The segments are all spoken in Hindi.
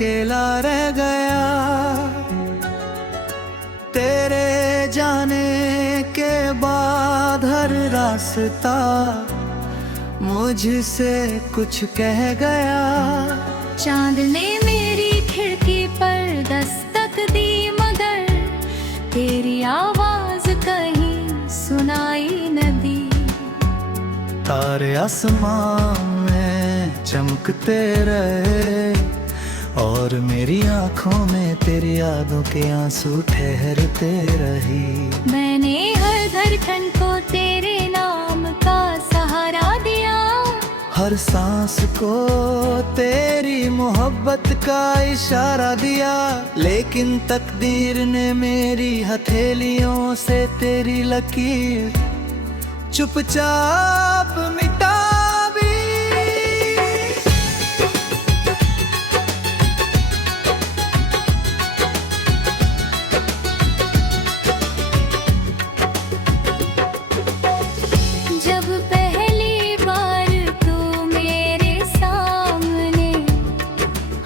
अकेला रह गया। तेरे जाने के बाद हर रास्ता मुझसे कुछ कह गया। चांद ने मेरी खिड़की पर दस्तक दी, मगर तेरी आवाज कहीं सुनाई न दी। तारे आसमान में चमकते रहे और मेरी आंखों में तेरी यादों के आंसू ठहरते रही। मैंने हर धड़कन को तेरे नाम का सहारा दिया, हर सांस को तेरी मोहब्बत का इशारा दिया। लेकिन तकदीर ने मेरी हथेलियों से तेरी लकीर चुपचाप मिटा दी। जब पहली बार तू मेरे सामने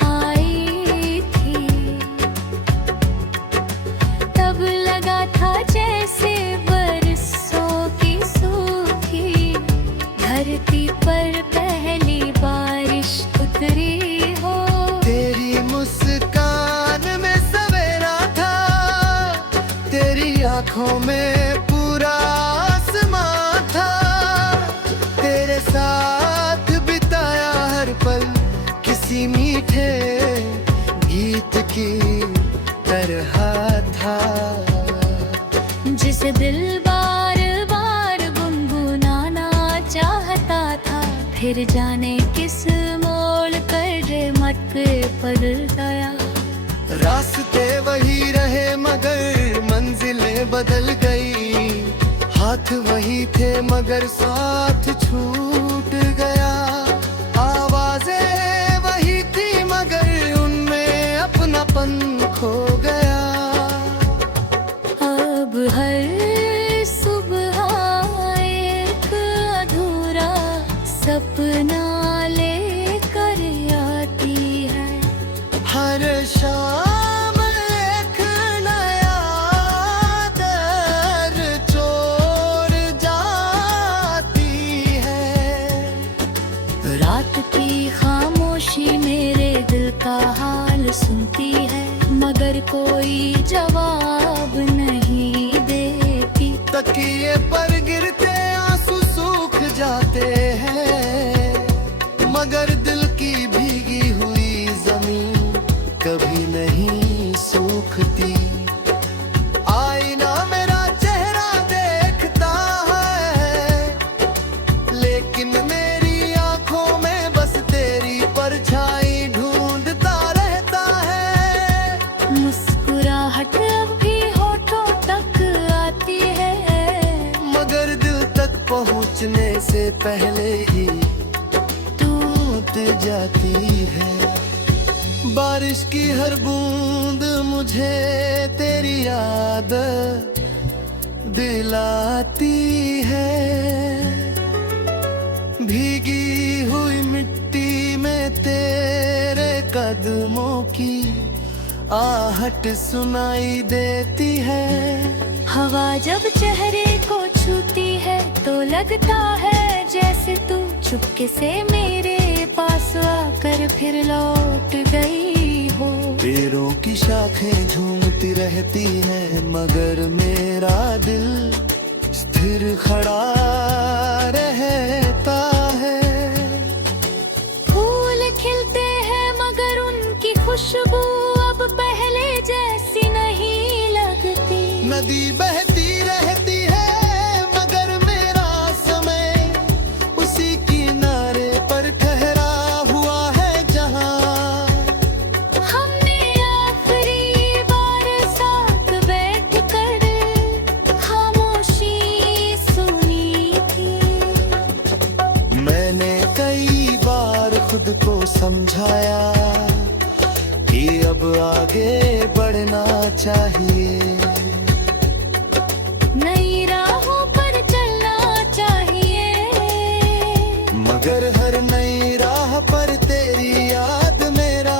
आई थी, तब लगा था जैसे बरसों की सूखी धरती पर पहली बारिश उतरी हो। तेरी मुस्कान में सवेरा था, तेरी आंखों में पूरा आसमां था। तेरे साथ बिताया हर पल किसी मीठे गीत की तरह था। जिसे दिल बार बार गुनगुनाना चाहता था, फिर जाने किस मोड़ कर मत बदल गया। रास्ते वही रहे मगर मंजिलें बदल गई। हाथ वही थे मगर साथ छूट गया। आवाजें वही थी मगर उनमें अपनापन खो गया। अब हर सुबह एक अधूरा सपना लेकर आती है। हर शाम एक नया दर्द छोड़ जाती है। रात की खामोशी मेरे दिल का हाल सुनती है, मगर कोई जवाब नहीं देती। तकिए पर गिरते आंसू सूख जाते हैं, मगर दिल की भीगी हुई जमीन कभी नहीं सूखती। आईना मेरा चेहरा देखता है, लेकिन मेरी आंखों में बस तेरी परछाई ढूंढता रहता है। मुस्कुराहट अब भी होठों तक आती है, मगर दिल तक पहुंचने से पहले ही टूट जाती है। बारिश की हर बूंद मुझे तेरी याद दिलाती है। भीगी हुई मिट्टी में तेरे कदमों की आहट सुनाई देती है। हवा जब चेहरे को छूती है तो लगता है जैसे तू चुपके से मेरे पास आकर फिर लौट गई हो। पेड़ों की शाखें झूमती रहती हैं, मगर मेरा दिल स्थिर खड़ा रहता है। फूल खिलते हैं मगर उनकी खुशबू अब पहले जैसी नहीं लगती। नदी बहती रहती है मगर मेरा समय उसी किनारे पर ठहरा हुआ है जहाँ हमने आखिरी बार साथ बैठकर खामोशी सुनी थी। मैंने कई बार खुद को समझाया कि अब आगे बढ़ना चाहिए। नई राहों पर चलना चाहिए, मगर हर नई राह पर तेरी याद मेरा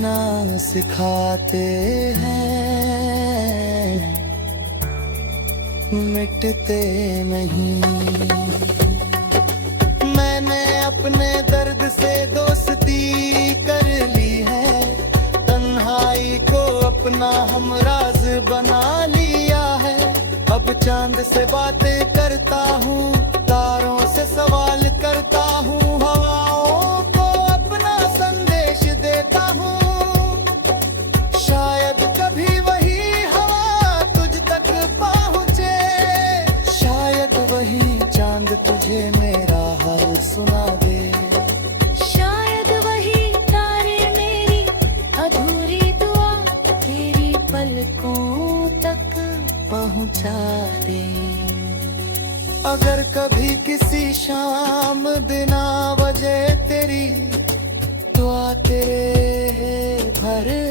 जीना सिखाते हैं, मिटते नहीं। मैंने अपने दर्द से दोस्ती कर ली है, तन्हाई को अपना हमराज बना लिया है। अब चांद से बातें करता हूँ, तारों से सवाल करता हूँ, हवाओं को अपना संदेश देता हूँ। शायद कभी वही हवा तुझ तक पहुँचे, शायद वही चांद तुझे मेरा हाल सुना दे। शायद वही तारे मेरी अधूरी दुआ तेरी पलकों तक पहुँचा दे। अगर कभी किसी शाम बिना वजह तेरी दुआ तेरे भरे,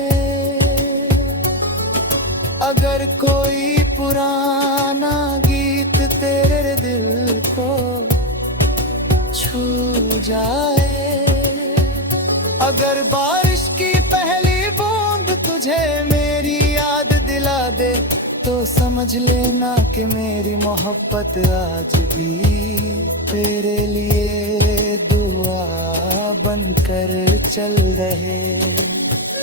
अगर कोई पुराना गीत तेरे दिल को छू जाए, अगर बारिश की पहली बूंद तुझे मेरी याद दिला दे, तो समझ लेना कि मेरी मोहब्बत आज भी तेरे लिए दुआ बनकर चल रहे।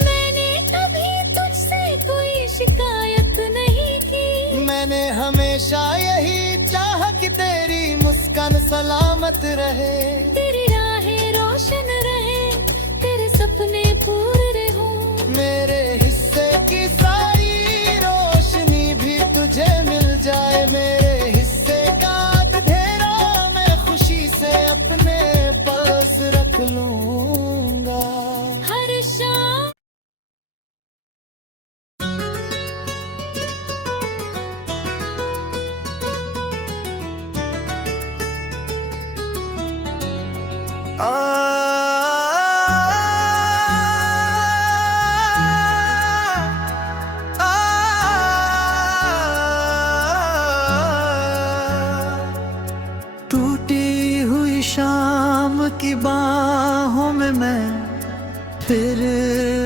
मैंने कभी तुझसे कोई शिकायत नहीं की, मैंने हमेशा यही चाहा कि तेरी मुस्कान सलामत रहे, तेरी राहें रोशन रहे, तेरे सपने पूरे हों। मेरे हिस्से की सारी रोशनी भी तुझे मिल जाए, मेरे हिस्से का अंधेरा मैं खुशी से अपने पास रख लूंगा। हर शाम टूटी हुई शाम की बाहों में मैं फिर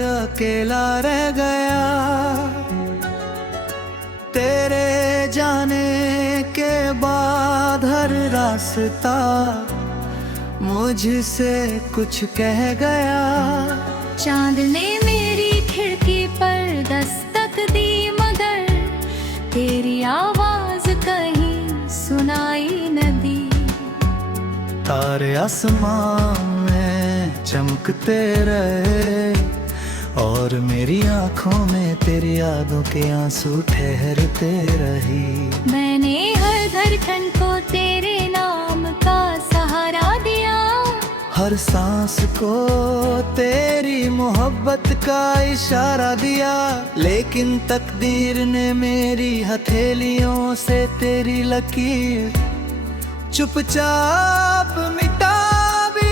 अकेला रह गया, तेरे जाने के बाद हर रास्ता मुझसे कुछ कह गया। चांद ने मेरी खिड़की पर दस्तक दी, मगर तेरी आवाज कहीं सुनाई न दी। तारे आसमान में चमकते रहे और मेरी आंखों में तेरी यादों के आंसू ठहरते रही। मैंने हर धड़कन को तेरे नाम का सहारा दिया, हर सांस को तेरी मोहब्बत का इशारा दिया, लेकिन तकदीर ने मेरी हथेलियों से तेरी लकीर चुपचाप मिटा दी।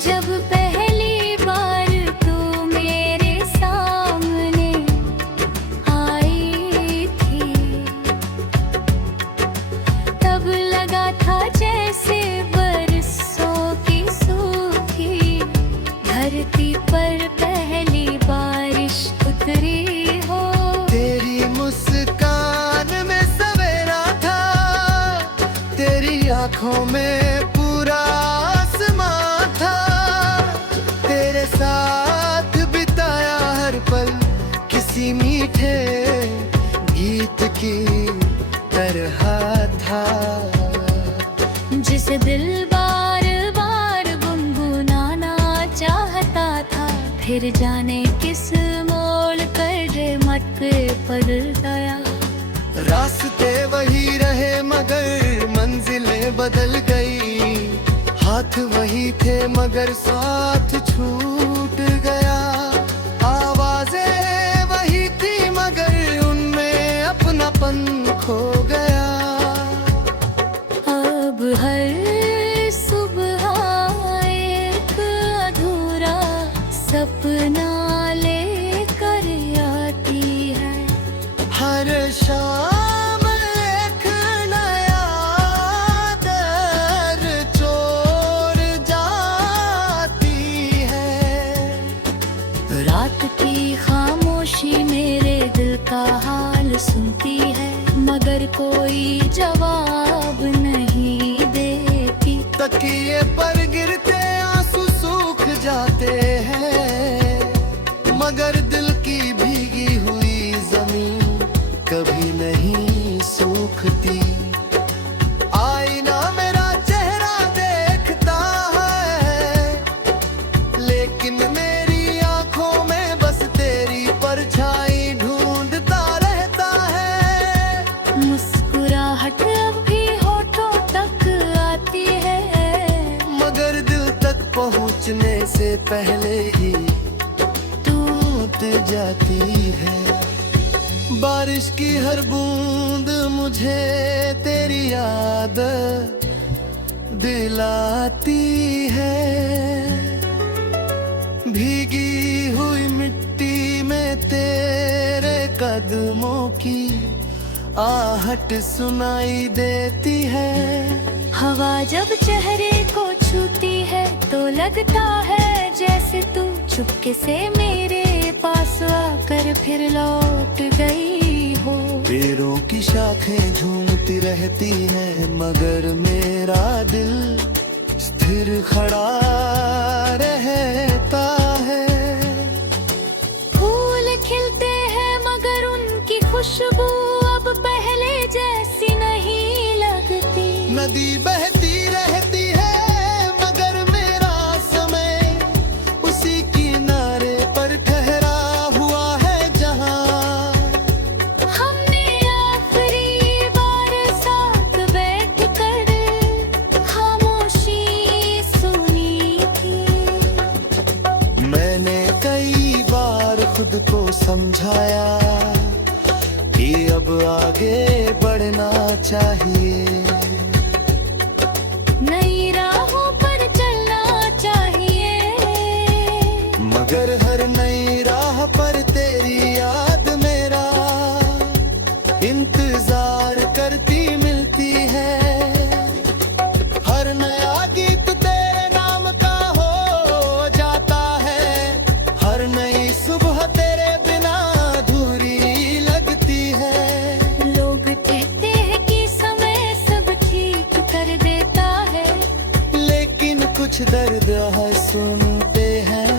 जब पहली बार तू मेरे सामने आई थी, तब लगा था जैसे बरसों की सूखी धरती पर पहली बारिश उतरी हो। तेरी मुस्कान में सवेरा था, तेरी आंखों में पूरा आसमां था, तेरे साथ बिताया हर पल किसी मीठे गीत की तरह था। जिसे दिल बार बार गुनगुनाना चाहता था, फिर जाने किस मोड़ कर मत बदल गया। रास्ते वही रहे मगर मंजिलें बदल गई, हाथ वही थे मगर साथ छूट गया। आवाजें वही थी मगर उनमें अपनापन खो गया। अब हर सुबह एक अधूरा सपना लेकर आती है, शाम एक नया दर चोर जाती है। रात की खामोशी मेरे दिल का हाल सुनती है, मगर कोई जवाब नहीं देती। तकिए पर गिरते आंसू सूख जाते हैं, मगर दिल की भीगी हुई जमीन कभी नहीं सूखती। आईना मेरा चेहरा देखता है, लेकिन मेरी आंखों में बस तेरी परछाई ढूंढता रहता है। मुस्कुराहट अब भी होठों तक आती है, मगर दिल तक पहुंचने से पहले ही टूट जाती है। बारिश की हर बूंद मुझे तेरी याद दिलाती है। भीगी हुई मिट्टी में तेरे कदमों की आहट सुनाई देती है। हवा जब चेहरे को छूती है तो लगता है जैसे तू चुपके से मेरे पास आकर फिर लौट गई हो। पेड़ों की शाखें झूमती रहती हैं, मगर मेरा दिल स्थिर खड़ा रहता है। फूल खिलते हैं मगर उनकी खुशबू अब पहले जैसी नहीं लगती। नदी बहती रहती है, मगर मेरा समय उसी किनारे पर ठहरा हुआ है जहाँ हमने आखिरी बार साथ बैठकर खामोशी सुनी थी। मैंने कई बार खुद को समझाया कि अब आगे बढ़ना चाहिए। नई राहों पर चलना चाहिए, मगर हर नई राह पर तेरी याद मेरा इंतजार करती मिलती है। हर नया गीत तेरे नाम का हो जाता है, हर नई सुबह तेरे बिना अधूरी लगती है। लोग कहते हैं कि समय सब ठीक कर देता है, लेकिन कुछ दर्द है सुनते हैं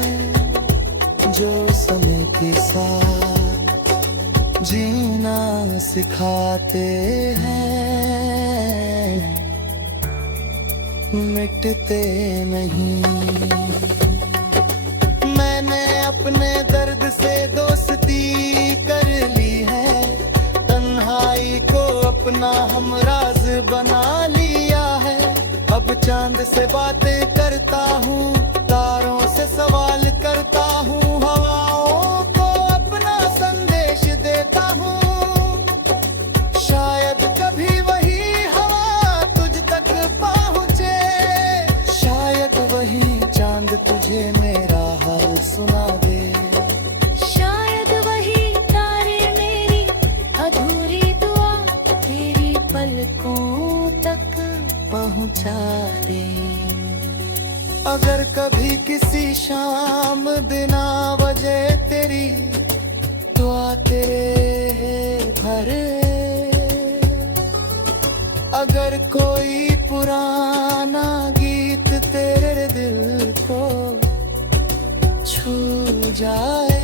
जो समय के साथ जीना सिखाते हैं, मिटते नहीं। मैंने अपने दर्द से दोस्ती कर ली है, तन्हाई को अपना हमराज बना लिया है। अब चांद से बातें करता हूँ, तारों से सवाल करता हूँ, हवाओं को अपना संदेश देता हूँ। शायद कभी वही हवा तुझ तक पहुँचे, शायद वही चांद तुझे मेरा हाल सुना दे। शायद वही तारे मेरी अधूरी दुआ तेरी पलकों तक पहुँचा दे। अगर कभी किसी शाम बिना वजह तेरी दुआ तेरे भरे, अगर कोई पुराना गीत तेरे दिल को छू जाए,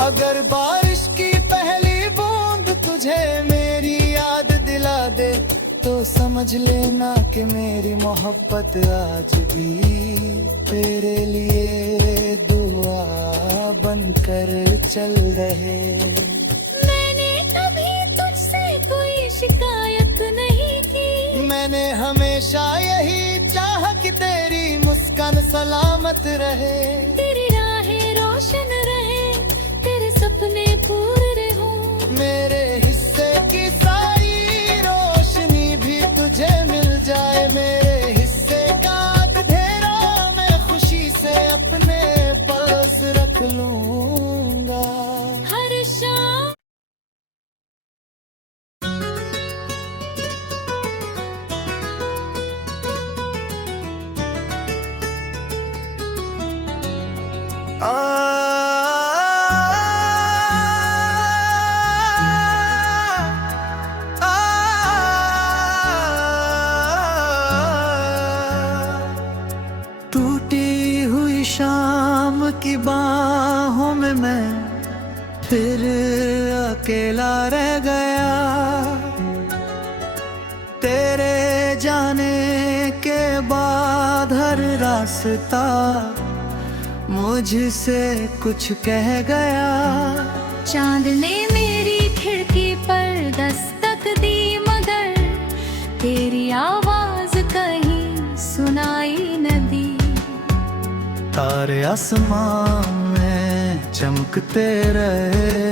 अगर बारिश की पहली बूंद तुझे मेरी याद दिला दे, तो समझ लेना कि मेरी मोहब्बत आज भी तेरे लिए दुआ बनकर चल रहे। मैंने कभी तुझसे कोई शिकायत नहीं की, मैंने हमेशा यही चाहा कि तेरी मुस्कान सलामत रहे। तेरी राहें रोशन रहे, तेरे सपने पूरे हों। मेरे हिस्से की सारी रोशनी भी तुझे मिल जाए, मेरे हिस्से का अंधेरा मैं खुशी से अपने पास रख लूं। अकेला रह गया। तेरे जाने के बाद हर रास्ता मुझसे कुछ कह गया। चांद ने मेरी खिड़की पर दस्तक दी, मगर तेरी आवाज कहीं सुनाई न दी। तारे आसमान में चमकते रहे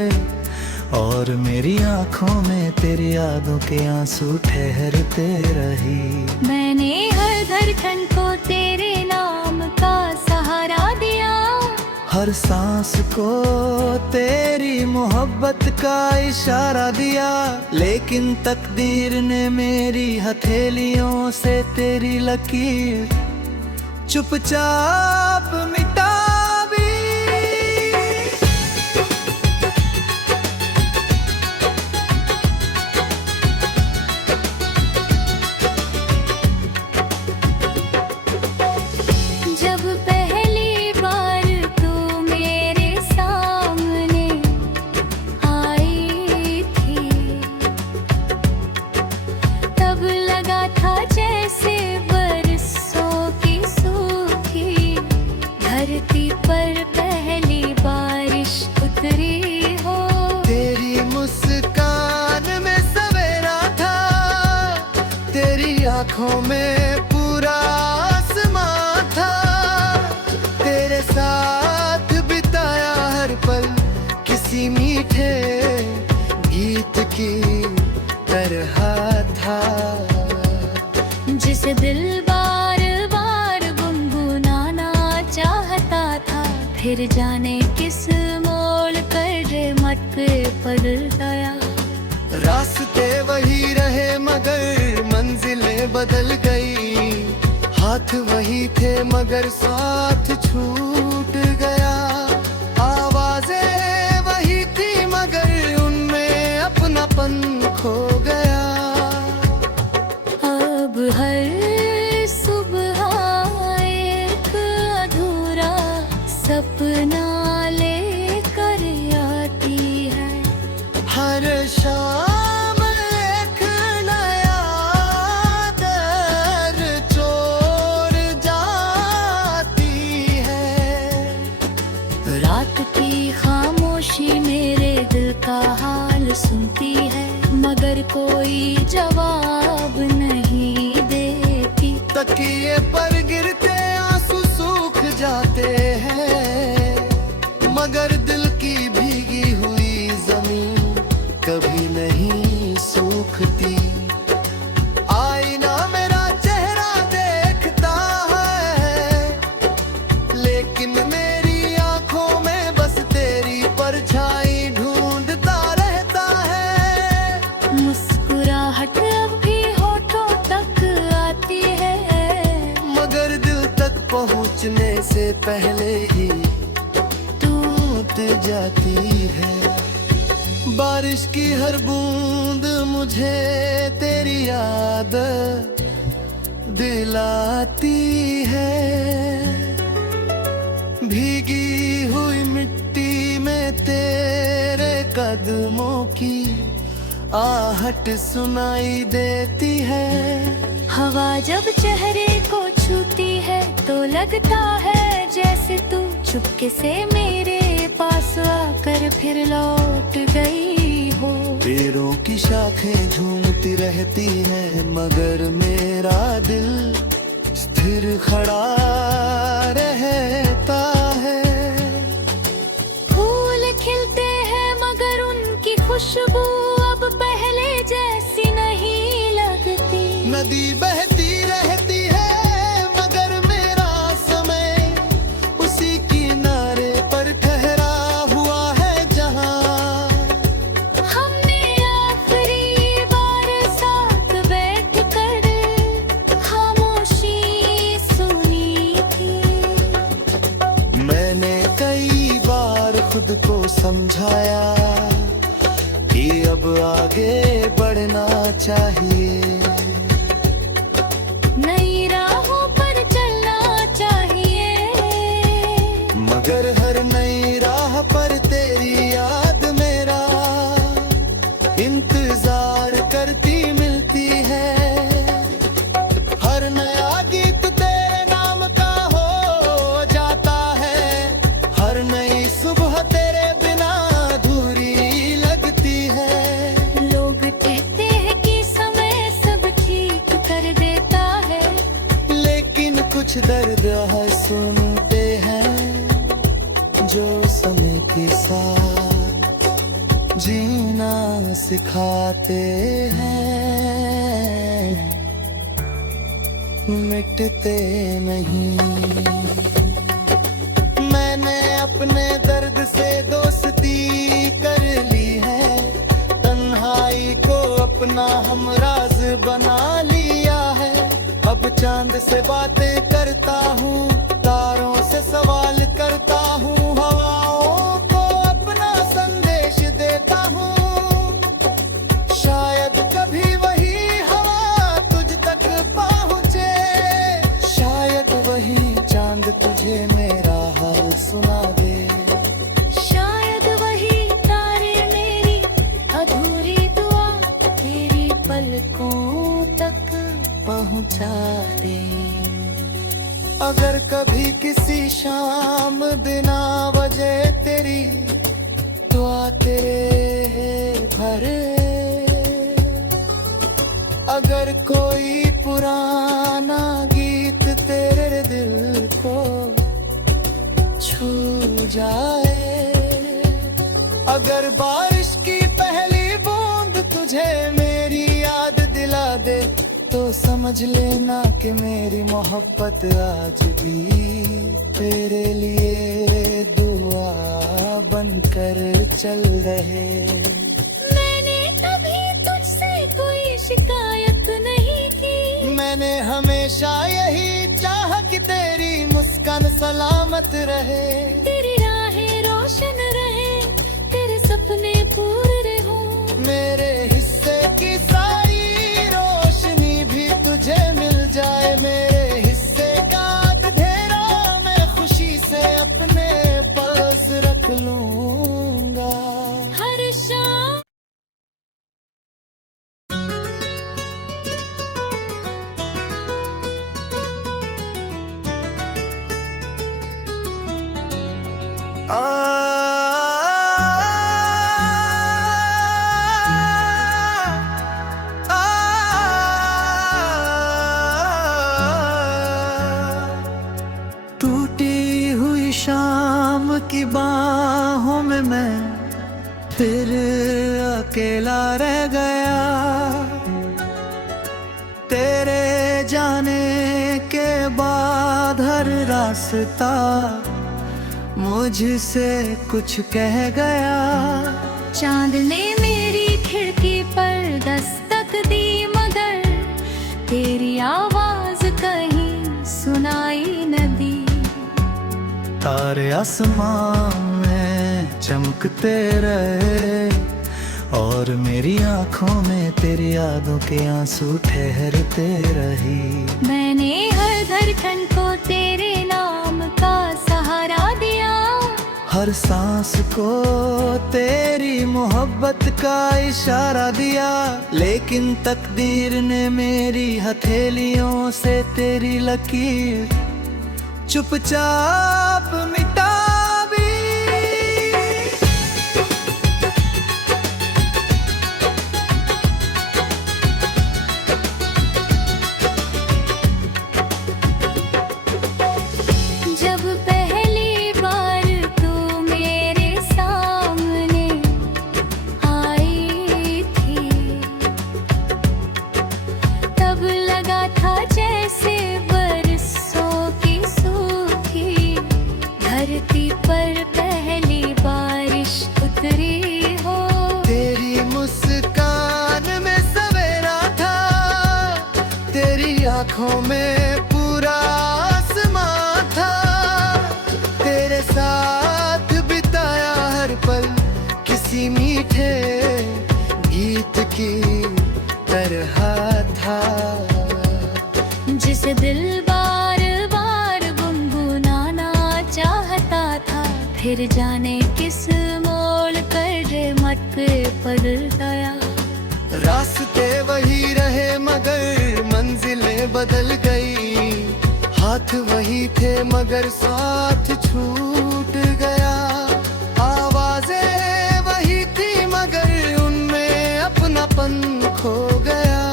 और मेरी आंखों में तेरी यादों के आंसू ठहरते रही। मैंने हर धड़कन को तेरे नाम का सहारा दिया, हर सांस को तेरी मोहब्बत का इशारा दिया। लेकिन तकदीर ने मेरी हथेलियों से तेरी लकीर चुपचाप मिटा दी। जब पहली बार तू मेरे सामने आई थी, तब लगा था जैसे बरसों की सूखी धरती पर पहली बारिश उतरी हो। तेरी मुस्कान में सवेरा था, तेरी आंखों में पूरा आसमां था। तेरे साथ बिताया हर पल किसी मीठे गीत की तरह था। जिसे दिल बार बार गुनगुनाना चाहता था, फिर जाने किस मोड़ कर मत बदल गया। रास्ते वही रहे मगर मंजिलें बदल गई। हाथ वही थे मगर साथ छूट गया। आवाजें वही थी मगर उनमें अपनापन खो गया। अब हर सुबह एक अधूरा सपना लेकर आती है। हर शाम एक नया दर छोड़ जाती है। रात की खामोशी मेरे दिल का हाल सुनती है, मगर कोई जवाब नहीं देती। तकिए पर गिरते आंसू सूख जाते हैं, मगर दिल की भीगी हुई जमीन कभी नहीं सूखती। आईना मेरा चेहरा देखता है, लेकिन मेरी आंखों में बस तेरी परछाई ढूंढता रहता है। मुस्कुराहट अब भी होठों तक आती है, मगर दिल तक पहुंचने से पहले ही टूट जाती है। बारिश की हर बूंद मुझे तेरी याद दिलाती है। भीगी हुई मिट्टी में तेरे कदमों की आहट सुनाई देती है। हवा जब चेहरे को छूती है तो लगता है जैसे तू चुपके से मेरे पास आकर फिर लौट गई हो। पेड़ों की शाखें झूमती रहती हैं मगर मेरा दिल स्थिर खड़ा रहता है। फूल खिलते हैं मगर उनकी खुशबू अब पहले जैसी नहीं लगती। नदी बहती रहती है मगर मेरा समय उसी किनारे पर ठहरा हुआ है जहाँ हमने आखिरी बार साथ बैठकर खामोशी सुनी थी। मैंने कई बार खुद को समझाया कि अब आगे बढ़ना चाहिए। नई राहों पर चलना चाहिए, मगर हर नई राह पर तेरी याद मेरा जीना सिखाते हैं, मिटते नहीं। मैंने अपने दर्द से दोस्ती कर ली है, तन्हाई को अपना हमराज बना लिया है। अब चांद से बातें करता हूँ, तारों से सवाल करता हूँ, हवाओं को अपना संदेश देता हूँ। शायद कभी वही हवा तुझ तक पहुँचे, शायद वही चांद तुझे मेरा हाल सुना दे। शायद वही तारे मेरी अधूरी दुआ तेरी पलकों तक पहुँचा दे। अगर कभी किसी शाम बिना वजह तेरी दुआ तेरे भरे, अगर कोई पुराना गीत तेरे दिल को छू जाए, अगर बारिश की पहली बूंद तुझे मेरी याद दिला दे, तो समझ लेना कि मेरी मोहब्बत आज भी तेरे लिए दुआ बनकर चल रहे। मैंने कभी तुझसे कोई शिकायत नहीं की, मैंने हमेशा यही चाहा कि तेरी मुस्कान सलामत रहे, तेरी राहें रोशन रहे, तेरे सपने पूरे हों। मेरे हिस्से की सारी रोशनी भी तुझे मिल जाए, मेरे हिस्से का अंधेरा मैं खुशी से अपने पास रख लूंगा। हर शाम टूटी हुई शाम की बाहों में मैं फिर अकेला रह गया, तेरे जाने के बाद हर रास्ता मुझसे कुछ कह गया। चांद ने मेरी खिड़की पर दस्तक दी, मगर तेरी आवाज कहीं सुनाई न दी। तारे आसमान में चमकते रहे और मेरी आंखों में तेरी यादों के आंसू ठहरते रही। मैंने हर धड़कन को तेरे नाम का सहारा दिया, हर सांस को तेरी मोहब्बत का इशारा दिया, लेकिन तकदीर ने मेरी हथेलियों से तेरी लकीर चुपचाप मिटा दी। जब पहली बार तू मेरे सामने आई थी, तब लगा था जैसे बरसों की सूखी धरती पर पहली बारिश उतरी हो। तेरी मुस्कान में सवेरा था, तेरी आंखों में पूरा आसमां था, तेरे साथ बिताया हर पल किसी मीठे गीत की तरह था। जिसे दिल बार बार गुनगुनाना चाहता था, फिर जाने किस मोड़ कर मत बदल गया। रास्ते वही रहे मगर मंजिलें बदल गई, हाथ वही थे मगर साथ छूट गया। आवाजें वही थी मगर उनमें अपनापन खो गया।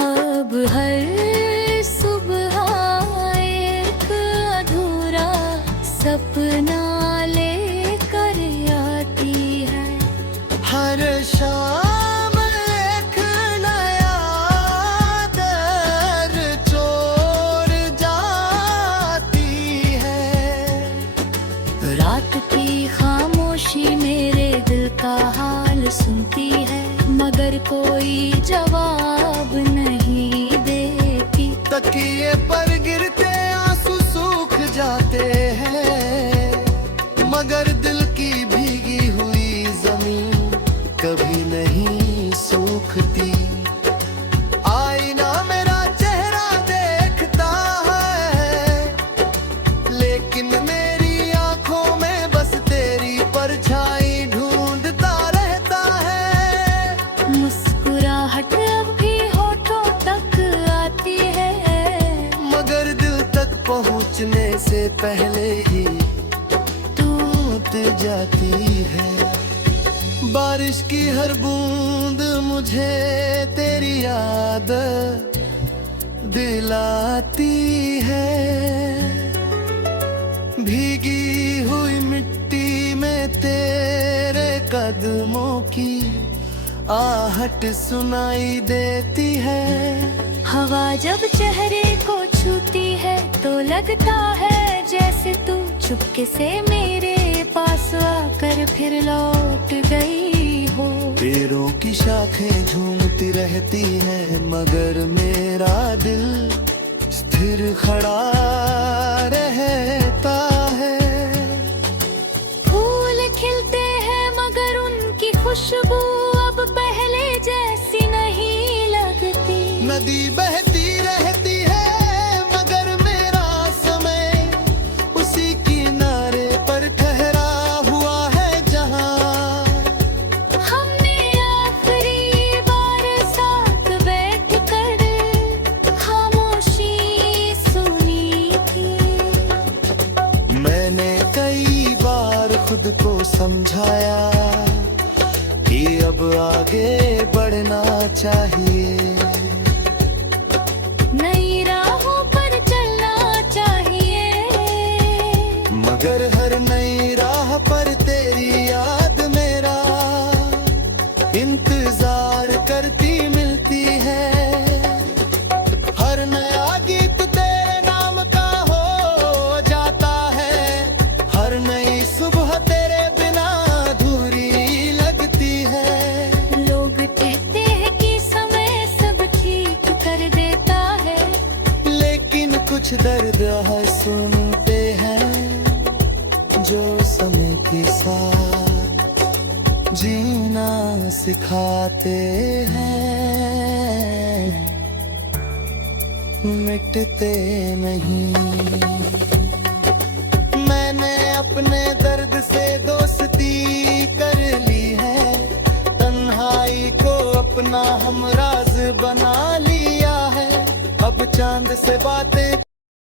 अब हर सुबह एक अधूरा सपना लेकर आती है, शाम एक नया दर छोड़ जाती है। रात की खामोशी मेरे दिल का हाल सुनती है, मगर कोई जवाब नहीं देती। तकिए पर गिरते आंसू सूख जाते हैं, मगर दिल की भीगी हुई जमीन कभी नहीं सूखती। आईना मेरा चेहरा देखता है, लेकिन मेरी आंखों में बस तेरी परछाई ढूंढता रहता है। मुस्कुराहट अब भी होठों तक आती है, मगर दिल तक पहुंचने से पहले ही टूट जाती है। बारिश की हर बूंद मुझे तेरी याद दिलाती है। भीगी हुई मिट्टी में तेरे कदमों की आहट सुनाई देती है। हवा जब चेहरे को छूती है तो लगता है जैसे तू चुपके से मेरे पास आकर फिर लौट गई हो। पेड़ों की शाखें झूमती रहती हैं, मगर मेरा दिल स्थिर खड़ा रहता है। फूल खिलते हैं मगर उनकी खुशबू अब पहले जैसी नहीं लगती। नदी बहती रहती है, मगर मेरा समय उसी किनारे पर ठहरा हुआ है जहाँ हमने आखिरी बार साथ बैठकर खामोशी सुनी थी। मैंने कई बार खुद को समझाया कि अब आगे बढ़ना चाहिए। नई राहों पर चलना चाहिए, मगर हर नई राह पर तेरी याद मेरा इंतजार करती मिलती है। हर नया गीत तेरे नाम का हो जाता है, हर नई सुबह तेरे बिना अधूरी लगती है। लोग कहते हैं कि समय सब ठीक कर देता है, लेकिन कुछ दर्द है सुनते हैं जो समय के साथ जीना सिखाते हैं, मिटते नहीं। मैंने अपने दर्द से दोस्ती कर ली है, तन्हाई को अपना हमराज बना लिया है। अब चांद से बातें